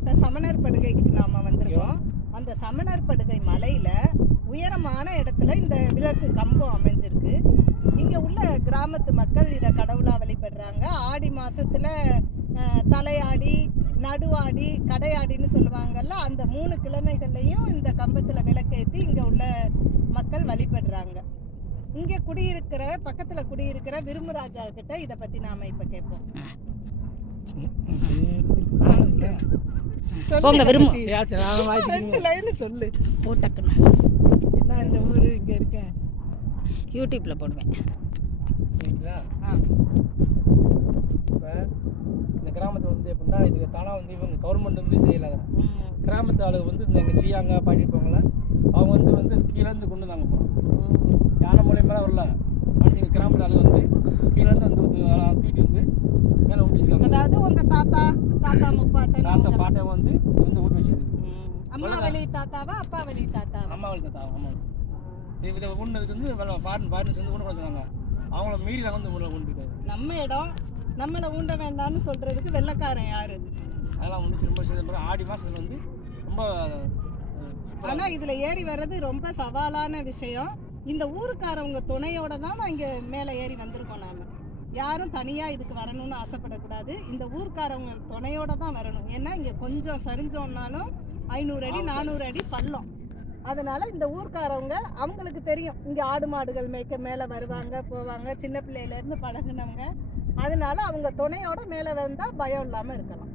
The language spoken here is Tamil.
மாவட்ட சமணர் படுகைக்கு நாம வந்திருக்கோம். அந்த சமணர் படுகை மலையில உயரமான இடத்துல இந்த விளக்கு கம்பம் அமைஞ்சிருக்கு. இங்க உள்ள கிராமத்து மக்கள் இதை கடவுளா வழிபடுறாங்க. ஆடி மாசத்துல தலையாடி, நடுவாடி, கடையாடின்னு சொல்லுவாங்கல்ல, அந்த 3 கிழமைகள்லையும் இந்த கம்பத்துல விளக்கேற்றி இங்க உள்ள மக்கள் வழிபடுறாங்க. இங்க குடியிருக்கிற பக்கத்துல குடியிருக்கிற விரும்புராஜா கிட்ட இதை பத்தி நாம இப்ப கேட்போம். போங்க விரும்பு சொல்லு போட்டக்குன்னு நான் இந்த ஊரு இங்க இருக்கேன், யூடியூப்ல போடுவேன். இப்போ இந்த கிராமத்தில் வந்து எப்படின்னா இதுக்கு தானாக வந்து இவங்க கவர்மெண்ட் வந்து செய்யலை. கிராமத்து ஆளுங்க வந்து இந்த எங்கள் செய்யாங்க பாடிருப்பாங்கள, அவங்க வந்து கீழேருந்து கொண்டு வந்தாங்க போகிறோம். யானை மூலியமாக வரல, மனுஷங்க கிராமத்து ஆளுங்க வந்து கீழேருந்து வந்து தூக்கிட்டு வந்து மேலே ஊட்டி வச்சுருக்காங்க. அதாவது உங்க தாத்தா தாத்தா பாட்டை வந்து ஊட்டி வச்சுருக்கு. அம்மா வழி தாத்தாவா அப்பா வழி தாத்தாவா? அம்மா வழி தாத்தா. அம்மா இதை ஊன்னதுக்கு வந்து ஃபாரின் சேர்ந்து ஊன சொன்னாங்க. அவங்கள மீறி நாங்கள் வந்து ஊண்டிருக்காரு. நம்ம இடம் நம்மளை ஊண்ட வேண்டாம்னு சொல்றதுக்கு வெள்ளைக்காரன் யாரு? அதெல்லாம் வந்து ரொம்ப ஆடி மாதத்தில் வந்து ரொம்ப. ஆனால் இதில் ஏறி வர்றது ரொம்ப சவாலான விஷயம். இந்த ஊருக்காரவங்க துணையோட தான் நான் இங்கே மேலே ஏறி வந்திருக்கோம். நாம் யாரும் தனியாக இதுக்கு வரணும்னு ஆசைப்படக்கூடாது. இந்த ஊருக்காரவங்க துணையோட தான் வரணும். ஏன்னா இங்கே கொஞ்சம் சரிஞ்சோம்னாலும் 500 அடி 400 அடி பள்ளம். அதனால் இந்த ஊர்க்காரவங்க அவங்களுக்கு தெரியும், இங்கே ஆடு மாடுகள் மேய்க்க மேலே வருவாங்க போவாங்க, சின்ன பிள்ளையிலேருந்து பழகுனவங்க. அதனால அவங்க துணையோட மேலே வந்தால் பயம் இல்லாமல் இருக்கலாம்.